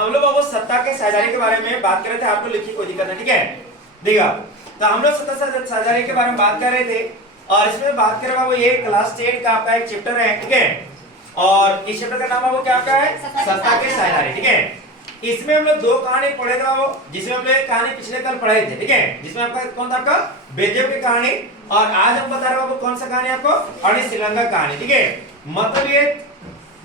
हम लोग बाबू सत्ता के साझेदारी के बारे में बात कर रहे थे, आपको लिखी कोई दिक्कत नहीं, ठीक है। देखा तो हम लोग सत्ता साझेदारी के बारे में बात कर रहे थे और इसमें बात करें बाबू ये क्लास 10 का आपका एक चैप्टर है, ठीक है। और इस चैप्टर का नाम बाबू क्या आपका है, सत्ता के साझेदारी, ठीक है। इसमें हम लोग दो कहानी पढ़े थे बाबू, जिसमें हम लोग एक कहानी पिछले कल पढ़े थे, ठीक है, जिसमें आपका कौन था, आपका बेल्जियम की कहानी। और आज हम बता रहे हैं बाबू कौन सा कहानी आपको, और श्रीलंका कहानी, ठीक है। मतलब ये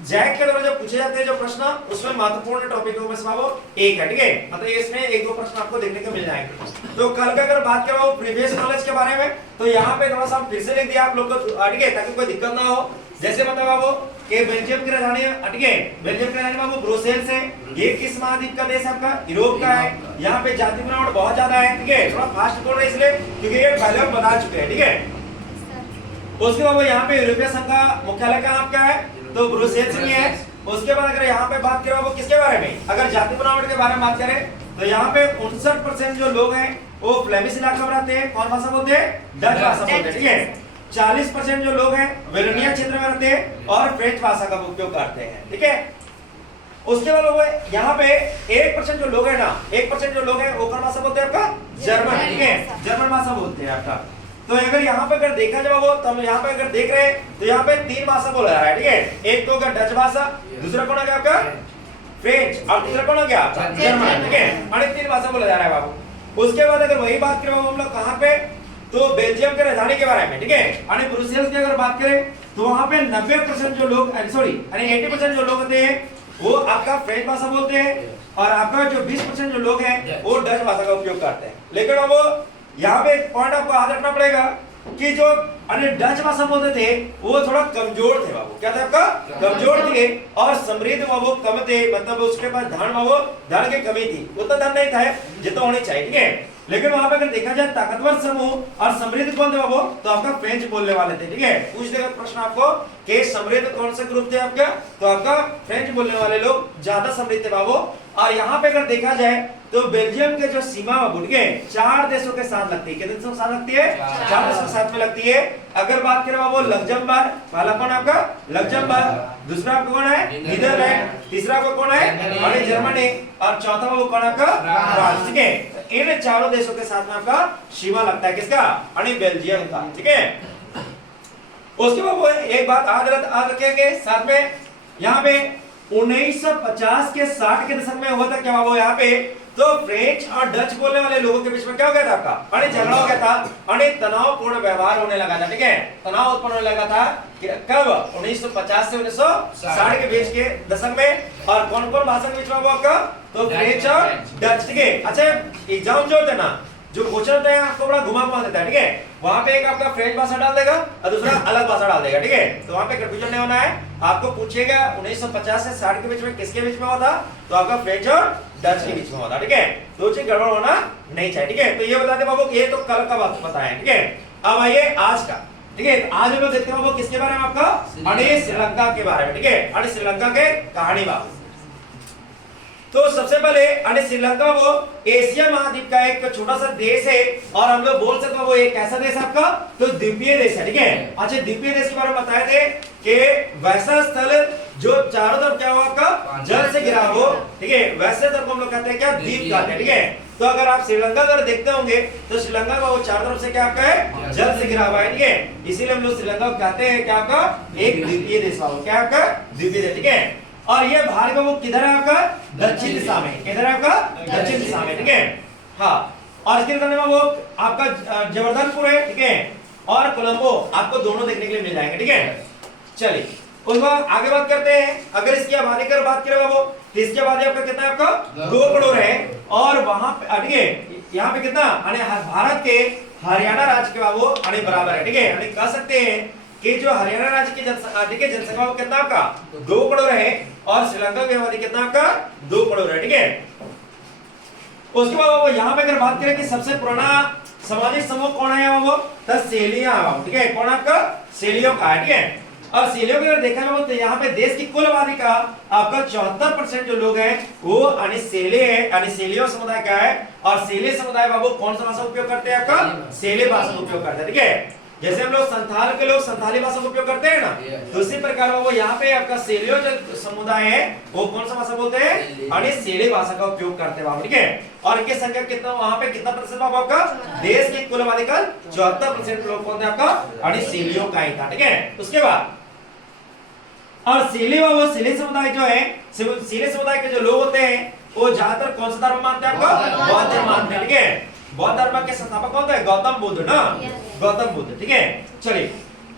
जैक के द्वारा जो पूछे जाते हैं जो प्रश्न, उसमें महत्वपूर्ण टॉपिकों में से बाबू एक है, ठीक है। मतलब इसमें एक दो प्रश्न आपको देखने को मिल जाएंगे। तो कल का अगर बात करें बाबू प्रीवियस नॉलेज के बारे में, तो यहाँ पे थोड़ा सा फिर से लिख दिया आप लोग को, ठीक है, ताकि कोई दिक्कत ना हो। जैसे मतलब बाबू कि बेल्जियम की राजधानी, ठीक है, बेल्जियम की राजधानी बाबू ब्रुसेल्स है। ये किस महाद्वीप का देश है आपका, यूरोप का है। यहाँ पे जाति बनावट बहुत ज्यादा है, ठीक है। थोड़ा फास्ट बोल रहे इसलिए क्योंकि ये पहले हम बता चुके हैं, ठीक है। उसके बाद यहाँ पे यूरोपीय संघ का मुख्यालय कहाँ आपका है, तो ब्रुसेल्स में है। उसके बाद अगर यहाँ पे बात करें वो किसके बारे में, अगर जाति बनावट के बारे में बात करें तो यहाँ पे 59% जो लोग हैं वो फ्लेमिश इलाका में रहते हैं। कौन भाषा बोलते हैं, डच भाषा बोलते हैं, ठीक है। 40% जो लोग हैं वेलोनिया क्षेत्र में रहते हैं और फ्रेंच भाषा का उपयोग करते हैं, ठीक है। उसके बाद वो यहाँ पे 1% जो लोग हैं ना, 1% जो लोग हैं वो कौन भाषा बोलते हैं आपका, जर्मन, ठीक है, जर्मन भाषा बोलते हैं आपका। तो अगर यहाँ पे अगर देखा जाए वो, तो हम यहाँ पे अगर देख रहे हैं तो यहाँ पे 3 भाषा बोला जा रहा है, ठीक है। एक तो होगा डच भाषा, दूसरा कौन है आपका फ्रेंच, और तीसरा कौन हो गया जर्मन, ठीक है। माने 3 भाषा बोला जा रहा है बाबू। उसके बाद अगर वही बात करें हम लोग कहाँ पे, तो बेल्जियम के राजधानी के बारे में, ठीक है, यानी ब्रुसेल्स की अगर बात करें तो वहाँ पे 90% जो लोग, सॉरी यानी 80% जो लोग होते हैं वो आपका फ्रेंच भाषा बोलते हैं और आपका जो 20% जो लोग हैं वो डच भाषा का उपयोग करते हैं। लेकिन वो यहाँ पे एक पॉइंट आपको याद रखना पड़ेगा कि जो अन्य डच भाषा बोलते थे वो थोड़ा कमजोर थे बाबू। क्या थे आपका, कमजोर थे और समृद्ध बाबू कम थे, मतलब उसके पास धन बाबू, धन की कमी थी, उतना धन नहीं था जितना होनी चाहिए, ठीक है। लेकिन वहां पे अगर देखा जाए ताकतवर समूह और समृद्ध कौन थे बाबू, तो आपका फ्रेंच बोलने वाले थे, ठीक है। पूछ देगा प्रश्न आपको कि समृद्ध कौन से ग्रुप थे आपका, तो आपका फ्रेंच बोलने वाले लोग ज्यादा समृद्ध थे बाबू। और यहाँ पे अगर देखा जाए तो बेल्जियम के जो सीमा बाबू, ठीक है, 4 देशों के साथ लगती है। कितने देशों के साथ लगती है, 4 देशों के साथ में लगती है। अगर बात करें बाबू लग्जमबर्ग, पहला कौन है आपका लग्जमबर्ग, दूसरा आपका कौन है नीदरलैंड, तीसरा आपका कौन है जर्मनी, और चौथा बाबू कौन आपका फ्रांस, ठीक है। इन चारों देशों के साथ में आपका सीमा लगता है, किसका, बेल्जियम का, ठीक है। उसके बाद एक बात याद रखेंगे साथ में, यहाँ पे 1950 के 60 के दशक में हुआ था क्या बाबू, यहाँ पे तो फ्रेंच और डच बोलने वाले लोगों के बीच में क्या हो गया था आपका, झगड़ा हो गया था, तनावपूर्ण व्यवहार होने लगा था, ठीक है। तनाव उत्पन्न होने लगा था कब, 1950 से 1960 के बीच के दशक में। और कौन कौन भाषा के बीच में आपका, तो फ्रेंच और डच, ठीक है। अच्छा एग्जाम जो होता है ना, जो क्वेश्चन होता है आपको बड़ा घुमा देता है, ठीक है। वहां पे एक आपका फ्रेंच भाषा डाल देगा और दूसरा अलग भाषा डाल देगा, ठीक है। तो वहां पे कंफ्यूजन नहीं होना है। आपको पूछेगा 1950 से 60 के बीच में किसके बीच में हुआ था, तो आपका फ्रेंच और डच के बीच में हुआ था, ठीक है। दो चीज गड़बड़ होना नहीं चाहिए, ठीक है। तो ये बताते बाबू, ये तो कल का बात बताया, ठीक है। अब आइए आज का, ठीक है। आज हम लोग देखते हैं बाबू किसके बारे में, आपका श्रीलंका के बारे में, ठीक है। श्रीलंका के कहानी बाबू। तो सबसे पहले श्रीलंका वो एशिया महाद्वीप का एक छोटा सा देश है और हम लोग बोल सकते हैं वो एक कैसा देश है आपका, तो द्वीपीय देश है, ठीक है। अच्छा द्वीपीय देश के बारे में बताए थे कि वैसा स्थल जो चारों तरफ क्या हो आपका, जल से घिरा हो, ठीक है, वैसे तरफ हम लोग कहते हैं क्या, द्वीप कहते हैं, ठीक है। तो अगर आप श्रीलंका अगर देखते होंगे तो श्रीलंका का वो चारों तरफ से क्या आपका है, जल से घिरा हुआ है, ठीक है। इसीलिए हम लोग श्रीलंका को कहते हैं क्या आपका, एक द्वीपीय देश हो, क्या आपका द्वीपीय देश, ठीक है। और ये भारत का वो किधर है आपका, दक्षिण दिशा में, किधर है आपका, दक्षिण दिशा में, ठीक है। हाँ, और इसके अंदर वो आपका जबरदलपुर है, ठीक है, और कोलंबो आपको दोनों देखने के लिए मिल जाएंगे, ठीक है। चलिए उसको आगे बात करते हैं। अगर इसकी आबादी की बात करें बाबू, तो इसकी आबादी आपका कितना है, आपका 2 करोड़ है। और वहां पे ठीक है, यहाँ पे कितना, भारत के हरियाणा राज्य के बाबू बराबर है, ठीक है। कह सकते हैं कि जो हरियाणा राज्य की जनसंख्या कितना आपका 2 करोड़ है और श्रीलंका की आबादी कितना आपका 2 करोड़ है, ठीक है। उसके बाद यहाँ पे अगर बात करें कि सबसे पुराना सामाजिक समूह कौन है वो, तो सेलिया, ठीक है। कौन आपका, सेलियों का है, ठीक है। और सेलियों की अगर देखा जाए तो यहाँ पे देश की कुल आबादी का आपका 74% जो लोग हैं वो सेले है, सेलियों समुदाय का है। और सेले समुदाय बाबू कौन सा भाषा उपयोग करते हैं, आपका सेले भाषा उपयोग करते हैं, ठीक है। जैसे हम लोग संथाल के लोग संथाली भाषा का उपयोग करते हैं ना, तो इसी प्रकार वो यहाँ पे आपका सेलियो जो समुदाय है वो कौन सा भाषा बोलते हैं, आणि सेली भाषा का उपयोग करते हैं, ठीक है। और इनकी संख्या कितना वहाँ पे कितना प्रतिशत आपका देश की कुल आबादी का 74% लोग कौन थे आपका, आणि सेलियो का ही था, ठीक है। उसके बाद और सेली वो सेली समुदाय जो है, सेली समुदाय के जो लोग होते हैं वो ज्यादातर कौन सा धर्म मानते हैं आपका, बौद्ध धर्म मानते हैं, ठीक है। बौद्ध धर्म के संस्थापक कौन थे, गौतम बुद्ध ना, गौतम बुद्ध, ठीक है। चलिए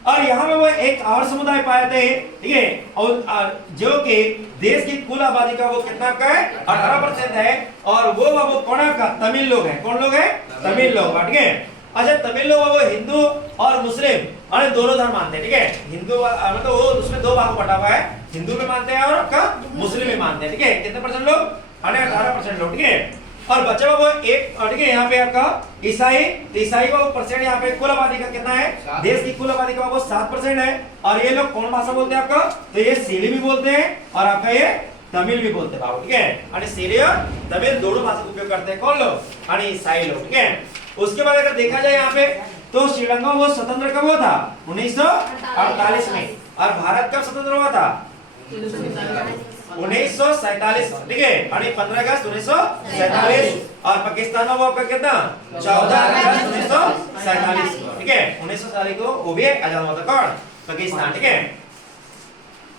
और यहाँ पे वो एक और समुदाय पाए थे, ठीक है, और जो कि देश की कुल आबादी का वो कितना का है 18% है, और वो कौन का तमिल लोग हैं, कौन लोग हैं, तमिल लोग, ठीक है। अच्छा तमिल लोग वो हिंदू और मुस्लिम और दोनों धर्म मानते हैं, ठीक है। हिंदू मतलब वो उसमें दो भाग बटा हुआ है, हिंदू भी मानते हैं और आपका मुस्लिम भी मानते हैं, ठीक है। कितने परसेंट लोग, 18% लोग, ठीक है। और बचा वो एक, ठीक है, यहाँ पे आपका ईसाई, ईसाई वो परसेंट यहाँ पे कुल आबादी का कितना है, देश की कुल आबादी का वो 7% है। और ये लोग कौन भाषा बोलते हैं आपका, तो ये सेली भी बोलते हैं और आपका ये तमिल भी बोलते हैं बाबू, ठीक है। और सेली और तमिल दोनों भाषा का उपयोग करते हैं कौन लोग, और ईसाई लोग, ठीक है। उसके बाद अगर देखा जाए यहाँ पे तो श्रीलंका वो स्वतंत्र कब हुआ था, 1948 में, और भारत कब स्वतंत्र हुआ था, 1947, ठीक है, यानी 15 अगस्त 1947। और पाकिस्तान में वो आपका कितना 14 अगस्त 1947, ठीक है। 1947 को वो भी आजाद हुआ था कौन, पाकिस्तान, ठीक है।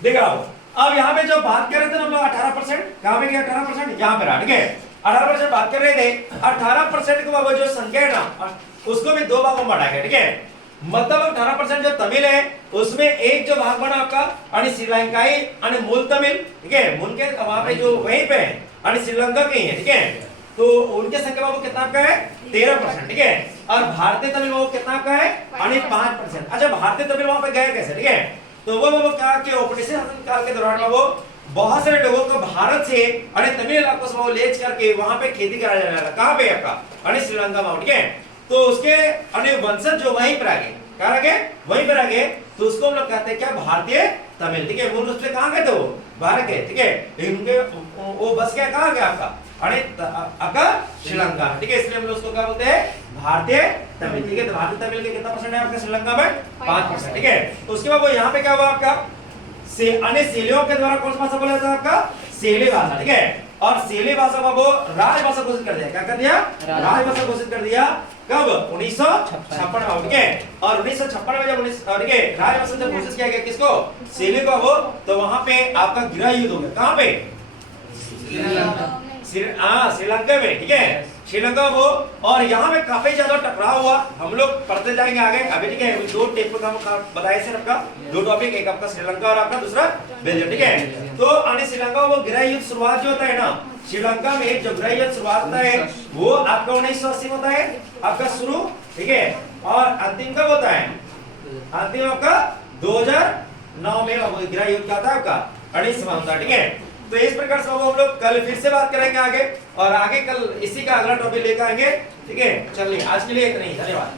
देखो अब यहाँ पे जो बात कर रहे थे हम लोग 18%, कहाँ पे गया 18%, यहाँ पे रहा, ठीक है। 18% बात कर रहे थे, 18% को वो जो संख्या है ना उसको भी दो भागों में बांटा गया, ठीक है। मतलब 18% जो तमिल है उसमें एक जो भाग बना आपका आणि श्रीलंकाई आणि मूल तमिल, ठीक है, मूल के वहां पे जो वहीं पे है आणि श्रीलंका के ही है, ठीक है। तो उनके संख्या वो कितना आपका है 13%, ठीक है। और भारतीय तमिल वो कितना आपका है आणि 5%। अच्छा भारतीय तमिल वहां पे गए कैसे, ठीक है। तो वो कहा कि ऑपरेशन काल के दौरान वो बहुत सारे लोगों को भारत से आणि तमिल इलाकों से वो ले करके वहां पे खेती कराया जा रहा था, कहां पे आपका आणि श्रीलंका में, ठीक है। तो उसके अन्य वंशज जो वहीं पर आ गए, कहां आ गए, वहीं पर आ गए, तो उसको हम लोग कहते हैं क्या, भारतीय तमिल, ठीक है। मूल रूप से कहां गए थे वो, बाहर गए, ठीक है। उनके वो बस गया कहां गया आपका, अरे आपका श्रीलंका, ठीक है। इसलिए हम लोग उसको क्या बोलते हैं, भारतीय तमिल, ठीक है। तो भारतीय तमिल के कितना परसेंट है आपका श्रीलंका में, 5%, ठीक है। तो उसके बाद वो यहाँ पे क्या हुआ आपका अन्य सेलियों के द्वारा कौन सा भाषा बोला जाता है आपका, सेली भाषा, ठीक है। और सेली भाषा को वो राजभाषा घोषित कर दिया, क्या कर दिया, राजभाषा घोषित कर दिया, कब 1956 में, ठीक है। और 1956 में जब ठीक है राजभाषा जब घोषित किया गया किसको, सेली को, वो तो वहां पे आपका गृह युद्ध हो गया, कहां पे, श्रीलंका में, ठीक है, श्रीलंका वो। और यहाँ में काफी ज्यादा टकराव हुआ, हम लोग पढ़ते जाएंगे आगे अभी, ठीक है। दो टेप का बताया सिर्फ आपका दो टॉपिक, एक आपका श्रीलंका और आपका दूसरा बेल्जियम, ठीक है। तो आने श्रीलंका वो गृह युद्ध शुरुआत जो होता है ना, श्रीलंका में जो गृह युद्ध शुरुआत होता है वो आपका 1980 होता है आपका शुरू, ठीक है। और अंतिम कब होता है, अंतिम आपका 2009 में गृह युद्ध का था आपका 19 होता है, ठीक है। तो इस प्रकार से हम लोग कल फिर से बात करेंगे आगे, और आगे कल इसी का अगला टॉपिक लेकर आएंगे, ठीक है। चलिए आज के लिए इतना ही, धन्यवाद।